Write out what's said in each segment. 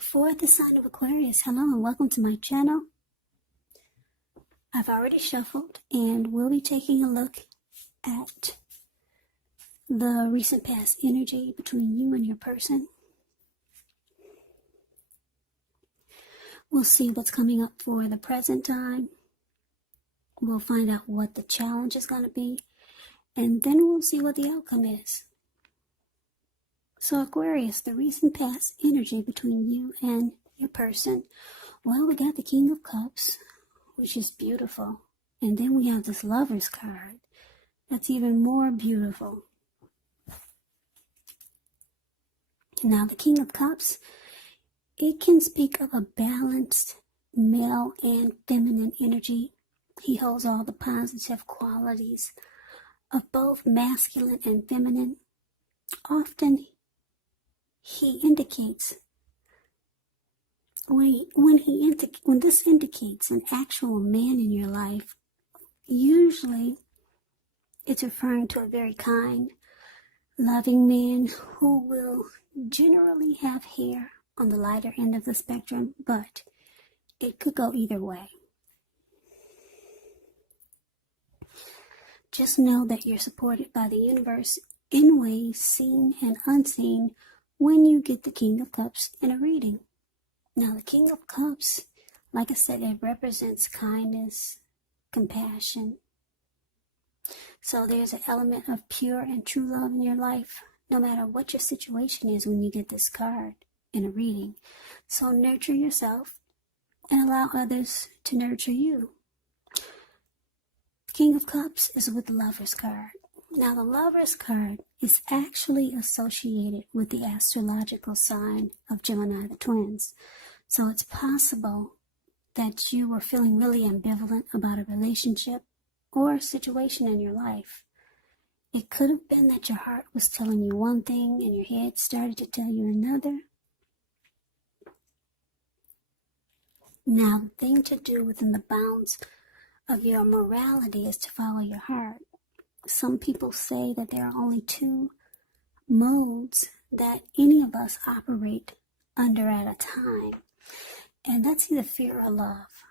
For the sign of Aquarius, hello and welcome to my channel. I've already shuffled and we'll be taking a look at the recent past energy between you and your person. We'll see what's coming up for the present time. We'll find out what the challenge is going to be, and then we'll see what the outcome is. So Aquarius, the recent past energy between you and your person. Well, we got the King of Cups, which is beautiful. And then we have this Lover's card. That's even more beautiful. Now, the King of Cups, it can speak of a balanced male and feminine energy. He holds all the positive qualities of both masculine and feminine. Often, he indicates, when this indicates an actual man in your life, usually it's referring to a very kind, loving man who will generally have hair on the lighter end of the spectrum, but it could go either way. Just know that you're supported by the universe in ways seen and unseen when you get the King of Cups in a reading. Now, the King of Cups, like I said, it represents kindness, compassion. So there's an element of pure and true love in your life, no matter what your situation is when you get this card in a reading. So nurture yourself and allow others to nurture you. The King of Cups is with the Lover's card. Now, the Lover's card is actually associated with the astrological sign of Gemini, the twins. So it's possible that you were feeling really ambivalent about a relationship or a situation in your life. It could have been that your heart was telling you one thing and your head started to tell you another. Now, the thing to do within the bounds of your morality is to follow your heart. Some people say that there are only two modes that any of us operate under at a time, and that's either fear or love.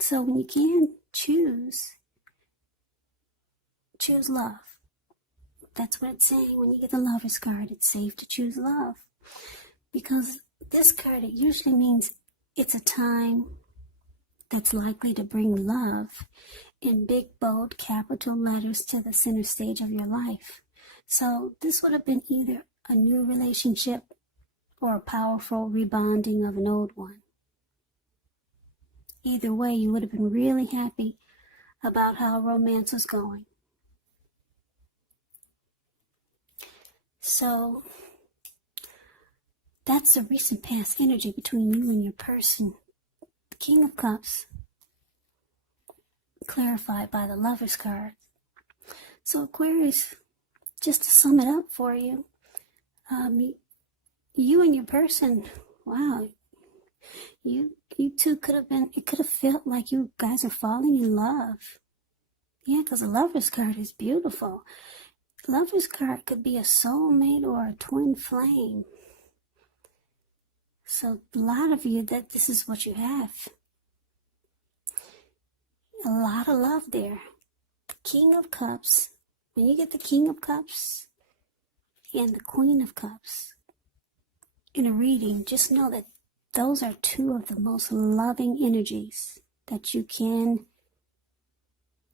So when you can choose love. That's what it's saying when you get the Lover's card. It's safe to choose love, because this card, it usually means it's a time that's likely to bring love in big, bold, capital letters to the center stage of your life. So this would have been either a new relationship or a powerful rebonding of an old one. Either way, you would have been really happy about how romance was going. So that's the recent past energy between you and your person. The King of Cups, clarified by the Lover's card. So Aquarius, just to sum it up for you, you and your person, wow, you two could have been, it could have felt like you guys are falling in love. Yeah, because the Lover's card is beautiful. Lover's card could be a soulmate or a twin flame. So a lot of you, that this is what you have. A lot of love there. The King of Cups. When you get the King of Cups and the Queen of Cups in a reading, just know that those are two of the most loving energies that you can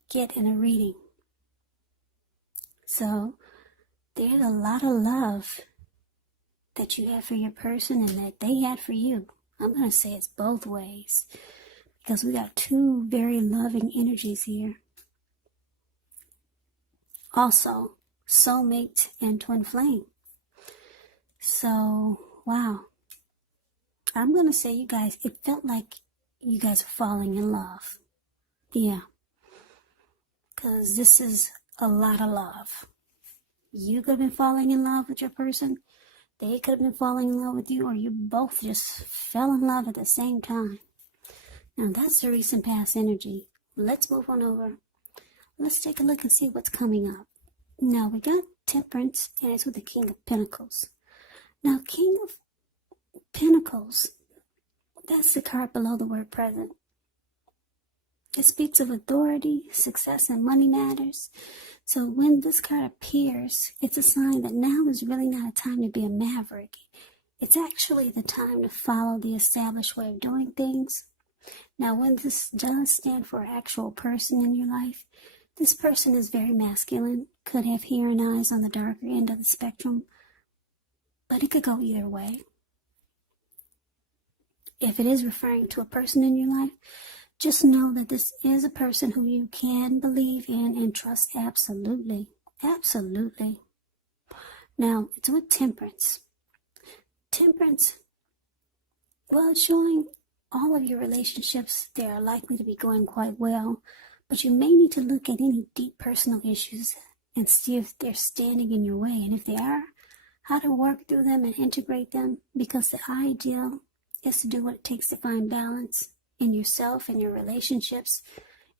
get in a reading. So there's a lot of love that you have for your person and that they had for you. I'm going to say it's both ways, because we got two very loving energies here. Also, soulmate and twin flame. So, wow. I'm going to say you guys, it felt like you guys are falling in love. Yeah. Because this is a lot of love. You could have been falling in love with your person. They could have been falling in love with you, or you both just fell in love at the same time. Now, that's the recent past energy. Let's move on over. Let's take a look and see what's coming up. Now, we got Temperance, and it's with the King of Pentacles. Now, King of Pentacles, that's the card below the word present. It speaks of authority, success, and money matters. So when this card appears, it's a sign that now is really not a time to be a maverick. It's actually the time to follow the established way of doing things. Now, when this does stand for an actual person in your life, this person is very masculine, could have hair and eyes on the darker end of the spectrum, but it could go either way. If it is referring to a person in your life, just know that this is a person who you can believe in and trust absolutely. Absolutely. Now, it's with Temperance. Temperance, well, it's showing all of your relationships, they are likely to be going quite well, but you may need to look at any deep personal issues and see if they're standing in your way. And if they are, how to work through them and integrate them, because the ideal is to do what it takes to find balance in yourself and your relationships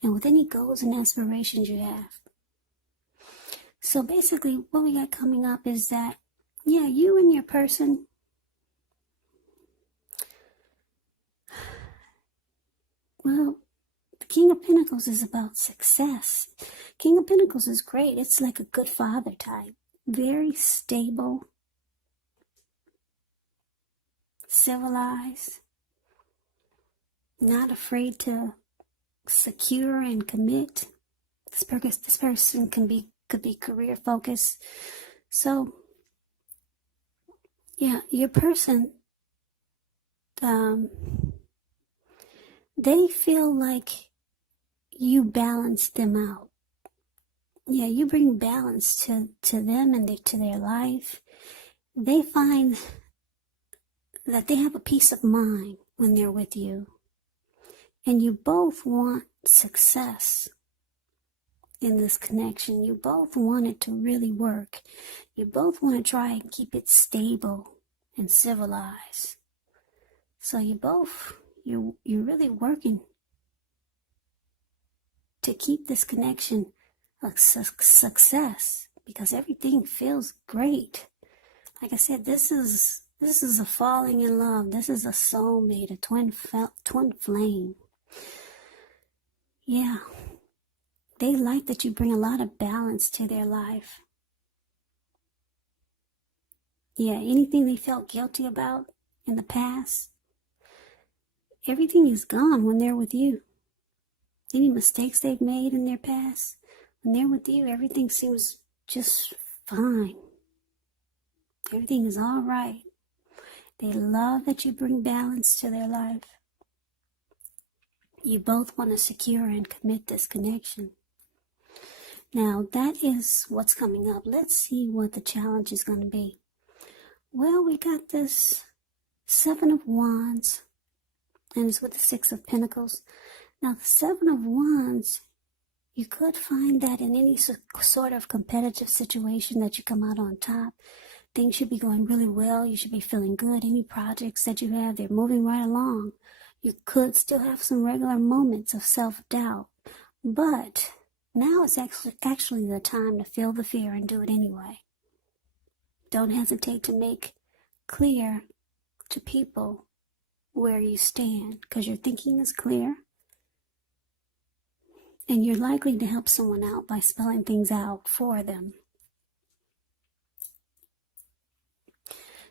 and with any goals and aspirations you have. So basically what we got coming up is that, yeah, you and your person, well, the King of Pentacles is about success. King of Pentacles is great. It's like a good father type. Very stable, civilized, not afraid to secure and commit. This person could be career focused. So yeah, your person, they feel like you balance them out. Yeah, you bring balance to them and to their life. They find that they have a peace of mind when they're with you. And you both want success in this connection. You both want it to really work. You both want to try and keep it stable and civilized. So you're really working to keep this connection a success, because everything feels great. Like I said, this is a falling in love. This is a soulmate, a twin flame. Yeah, they like that you bring a lot of balance to their life. Yeah, anything they felt guilty about in the past, everything is gone when they're with you. Any mistakes they've made in their past, when they're with you, everything seems just fine. Everything is all right. They love that you bring balance to their life. You both want to secure and commit this connection. Now, that is what's coming up. Let's see what the challenge is going to be. Well, we got this Seven of Wands, and it's with the Six of Pentacles. Now, the Seven of Wands, you could find that in any sort of competitive situation that you come out on top. Things should be going really well. You should be feeling good. Any projects that you have, they're moving right along. You could still have some regular moments of self-doubt, but now it's actually the time to feel the fear and do it anyway. Don't hesitate to make clear to people where you stand, because your thinking is clear, and you're likely to help someone out by spelling things out for them.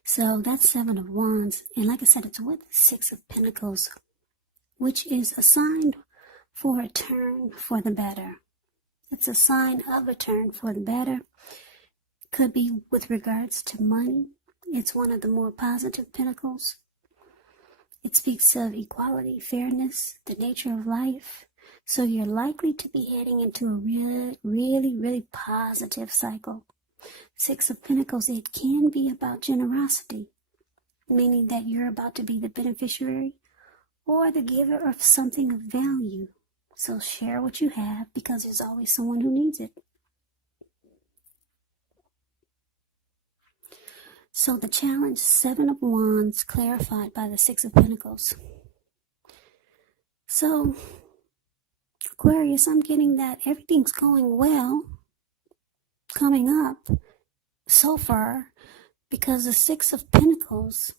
So that's Seven of Wands, and like I said, it's with the Six of Pentacles, which is a sign for a turn for the better. It's a sign of a turn for the better. Could be with regards to money. It's one of the more positive pentacles. It speaks of equality, fairness, the nature of life. So you're likely to be heading into a really positive cycle. Six of Pentacles, it can be about generosity, meaning that you're about to be the beneficiary or the giver of something of value. So share what you have, because there's always someone who needs it. So the challenge, Seven of Wands, clarified by the Six of Pentacles. So, Aquarius, I'm getting that everything's going well coming up so far, because the Six of Pentacles,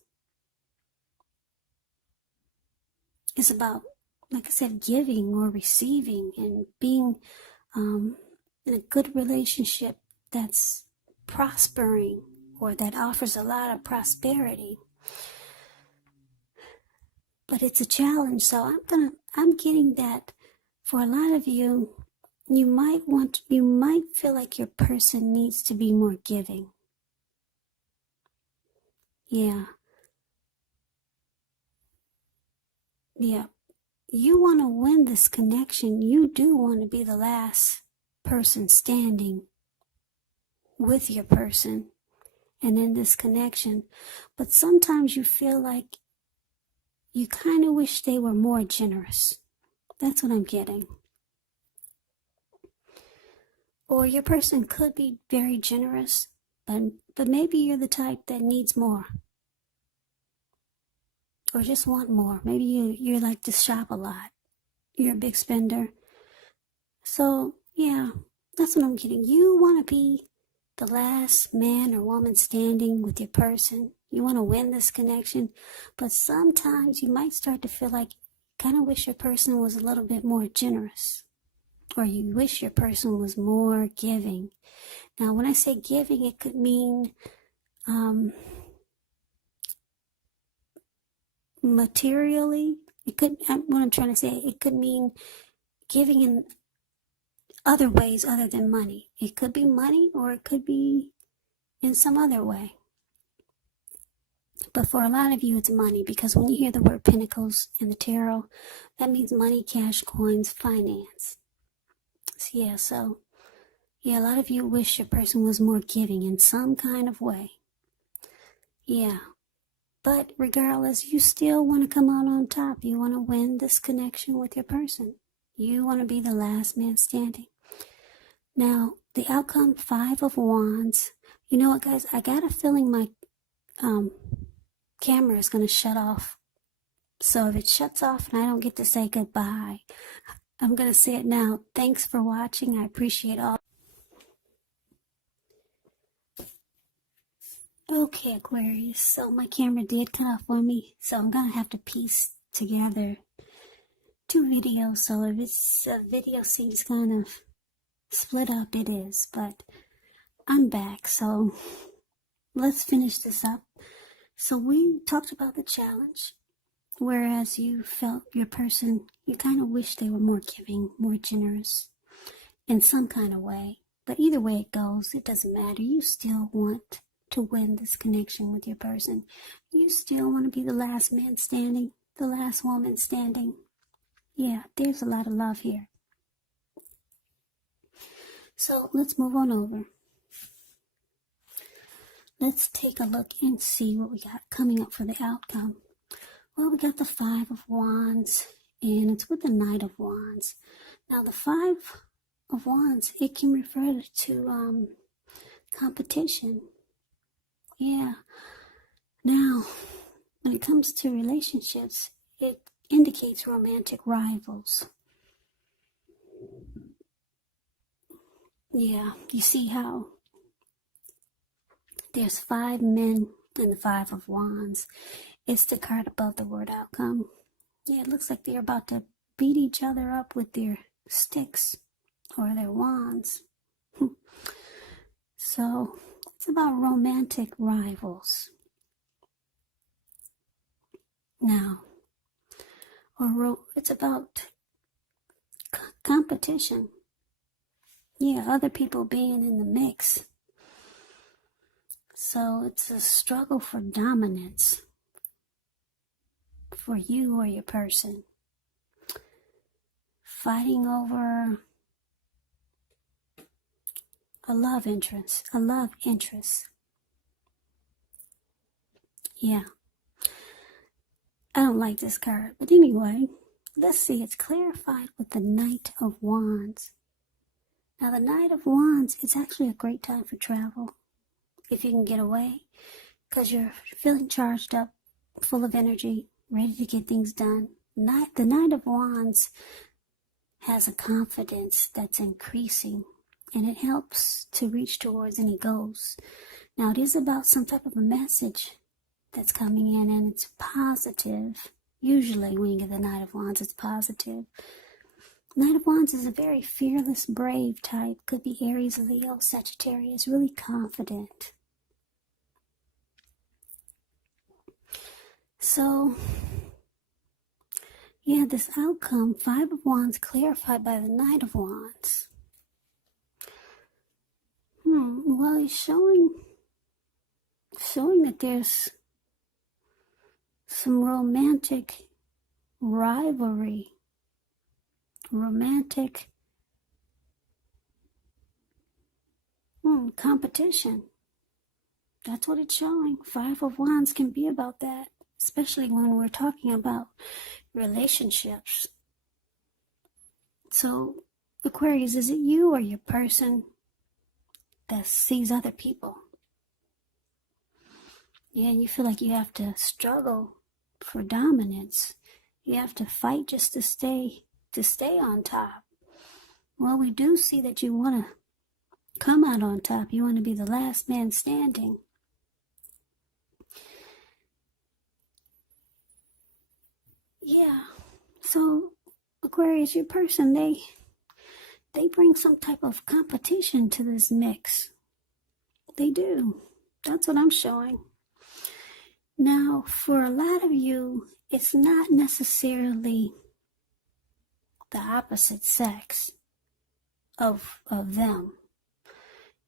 It's about, like I said, giving or receiving and being in a good relationship that's prospering or that offers a lot of prosperity. But it's a challenge, so I'm getting that for a lot of you, you might feel like your person needs to be more giving. Yeah. You want to win this connection. You do want to be the last person standing with your person and in this connection. But sometimes you feel like you kind of wish they were more generous. That's what I'm getting. Or your person could be very generous, but maybe you're the type that needs more. Or just want more. Maybe you like to shop a lot. You're a big spender. So, yeah, that's what I'm getting. You want to be the last man or woman standing with your person. You want to win this connection. But sometimes you might start to feel like you kind of wish your person was a little bit more generous. Or you wish your person was more giving. Now, when I say giving, it could mean materially. It could, what I'm trying to say, it could mean giving in other ways other than money. It could be money or it could be in some other way. But for a lot of you, it's money, because when you hear the word Pentacles in the tarot, that means money, cash, coins, finance. So a lot of you wish your person was more giving in some kind of way. Yeah. But regardless, you still want to come out on top. You want to win this connection with your person. You want to be the last man standing. Now, the outcome, 5 of Wands. You know what, guys? I got a feeling my camera is going to shut off. So if it shuts off and I don't get to say goodbye, I'm going to say it now. Thanks for watching. I appreciate all. Okay, Aquarius. So my camera did cut off on me. So I'm going to have to piece together 2 videos. So if it's a video seems kind of split up, it is. But I'm back. So let's finish this up. So we talked about the challenge. Whereas you felt your person, you kind of wish they were more giving, more generous in some kind of way. But either way it goes, it doesn't matter. You still want to win this connection with your person. You still want to be the last man standing, the last woman standing. Yeah, there's a lot of love here. So let's move on over. Let's take a look and see what we got coming up for the outcome. Well, we got the 5 of Wands, and it's with the Knight of Wands. Now, the 5 of Wands, it can refer to competition. Yeah. Now, when it comes to relationships, it indicates romantic rivals. Yeah, you see how there's 5 men and the 5 of Wands. It's the card above the word outcome. Yeah, it looks like they're about to beat each other up with their sticks or their wands. So, it's about romantic rivals. Now, it's about competition. Yeah, other people being in the mix. So, it's a struggle for dominance for you or your person. Fighting over a love interest. Yeah. I don't like this card. But anyway, let's see. It's clarified with the Knight of Wands. Now, the Knight of Wands is actually a great time for travel. If you can get away. Because you're feeling charged up, full of energy, ready to get things done. The Knight of Wands has a confidence that's increasing. And it helps to reach towards any goals. Now, it is about some type of a message that's coming in, and it's positive. Usually when you get the Knight of Wands, it's positive. Knight of Wands is a very fearless, brave type. Could be Aries, Leo, Sagittarius. Really confident. So, yeah, this outcome, Five of Wands, clarified by the Knight of Wands. Well, it's showing that there's some romantic rivalry, romantic competition. That's what it's showing. Five of Wands can be about that, especially when we're talking about relationships. So, Aquarius, is it you or your person that sees other people? Yeah, you feel like you have to struggle for dominance. You have to fight just to stay on top. Well, we do see that you want to come out on top. You want to be the last man standing. Yeah. So, Aquarius, your person, they bring some type of competition to this mix. They do. That's what I'm showing. Now, for a lot of you, it's not necessarily the opposite sex of them.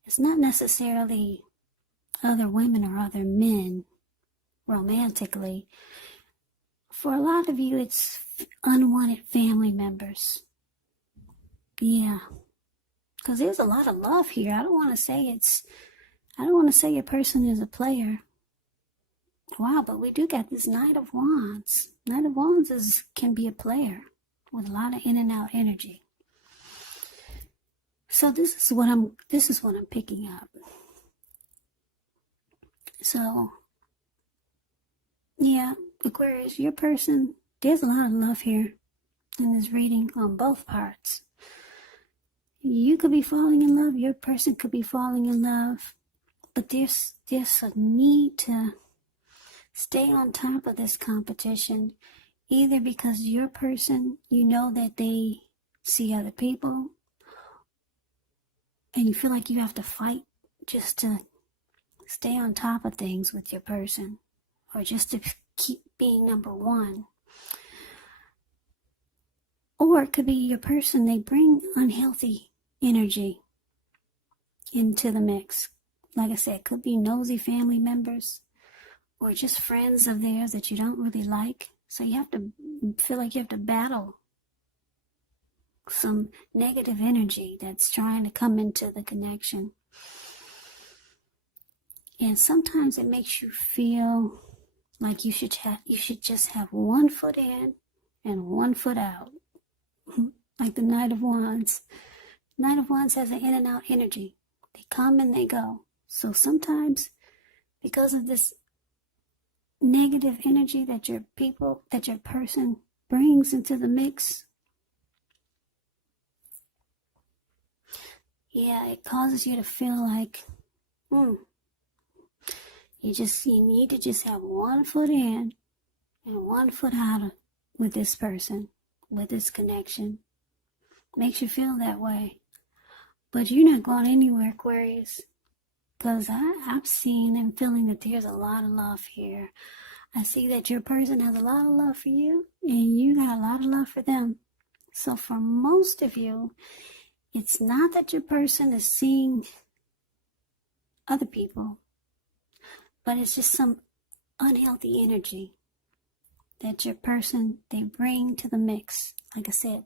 It's not necessarily other women or other men romantically. For a lot of you, it's unwanted family members. Yeah. Because there's a lot of love here. I don't want to say your person is a player. Wow, but we do get this Knight of Wands. Knight of Wands can be a player with a lot of in and out energy. So this is what I'm picking up. So yeah, Aquarius, your person, there's a lot of love here in this reading on both parts. You could be falling in love, your person could be falling in love, but there's a need to stay on top of this competition, either because your person, you know that they see other people, and you feel like you have to fight just to stay on top of things with your person, or just to keep being number one. Or it could be your person, they bring unhealthy energy into the mix. Like I said, it could be nosy family members or just friends of theirs that you don't really like. So you have to feel like you have to battle some negative energy that's trying to come into the connection. And sometimes it makes you feel like you should just have one foot in and one foot out. Like the Knight of Wands. Knight of Wands has an in and out energy. They come and they go. So sometimes, because of this negative energy that your person brings into the mix, yeah, it causes you to feel like, you need to just have one foot in and one foot out with this person, with this connection. Makes you feel that way. But you're not going anywhere, Aquarius. Because I'm seeing and feeling that there's a lot of love here. I see that your person has a lot of love for you, and you got a lot of love for them. So for most of you, it's not that your person is seeing other people, but it's just some unhealthy energy that your person, they bring to the mix. Like I said,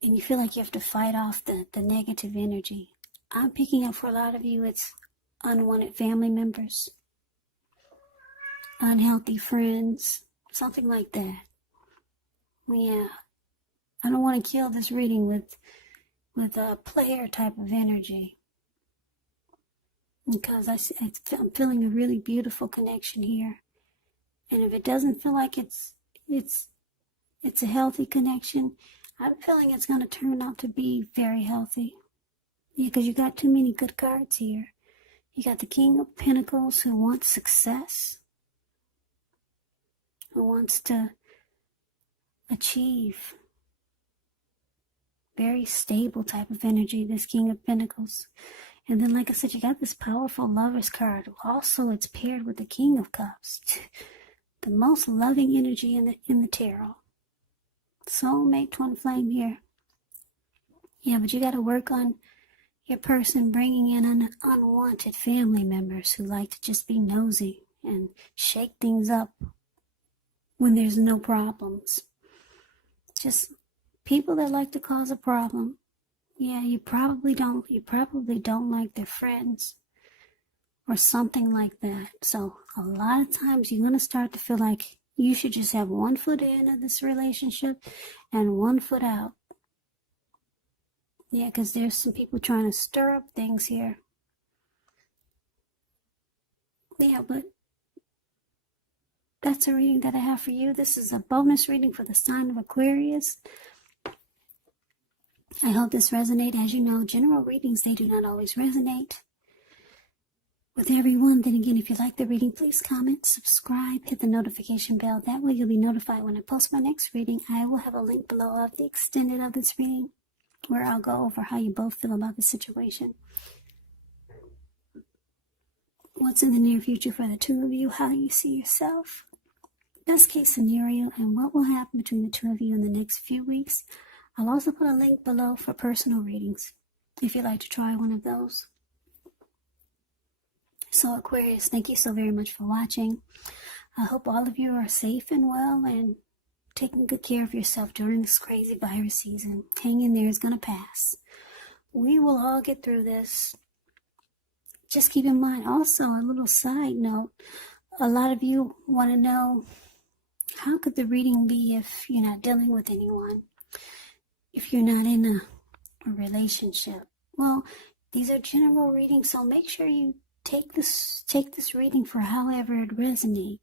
and you feel like you have to fight off the negative energy. I'm picking up for a lot of you, it's unwanted family members, unhealthy friends, something like that. Yeah, I don't want to kill this reading with a player type of energy, because I'm feeling a really beautiful connection here. And if it doesn't feel like it's a healthy connection, I'm feeling it's going to turn out to be very healthy. Yeah, because you got too many good cards here. You got the King of Pentacles who wants success. who wants to achieve very stable type of energy, this King of Pentacles. And then, like I said, you got this powerful Lover's card. Also, it's paired with the King of Cups. The most loving energy in the tarot. Soulmate twin flame here. Yeah, but you got to work on your person bringing in unwanted family members who like to just be nosy and shake things up when there's no problems. Just people that like to cause a problem. Yeah, you probably don't like their friends or something like that. So a lot of times you're going to start to feel like you should just have one foot in of this relationship and one foot out. Yeah, because there's some people trying to stir up things here. Yeah, but that's a reading that I have for you. This is a bonus reading for the sign of Aquarius. I hope this resonates. As you know, general readings, they do not always resonate with everyone. Then again, if you like the reading, please comment, subscribe, hit the notification bell. That way you'll be notified when I post my next reading. I will have a link below of the extended of this reading, where I'll go over how you both feel about the situation. What's in the near future for the two of you, how you see yourself, best case scenario, and what will happen between the two of you in the next few weeks. I'll also put a link below for personal readings, if you'd like to try one of those. So Aquarius, thank you so very much for watching. I hope all of you are safe and well and taking good care of yourself during this crazy virus season. Hang in there, it's going to pass. We will all get through this. Just keep in mind, also a little side note, a lot of you want to know, how could the reading be if you're not dealing with anyone? If you're not in a relationship? Well, these are general readings, so make sure you take this reading for however it resonates.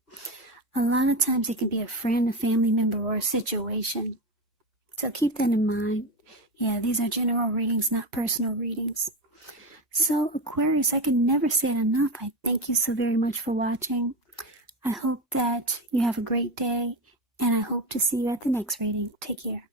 A lot of times it can be a friend, a family member, or a situation. So keep that in mind. Yeah, these are general readings, not personal readings. So Aquarius, I can never say it enough. I thank you so very much for watching. I hope that you have a great day, and I hope to see you at the next reading. Take care.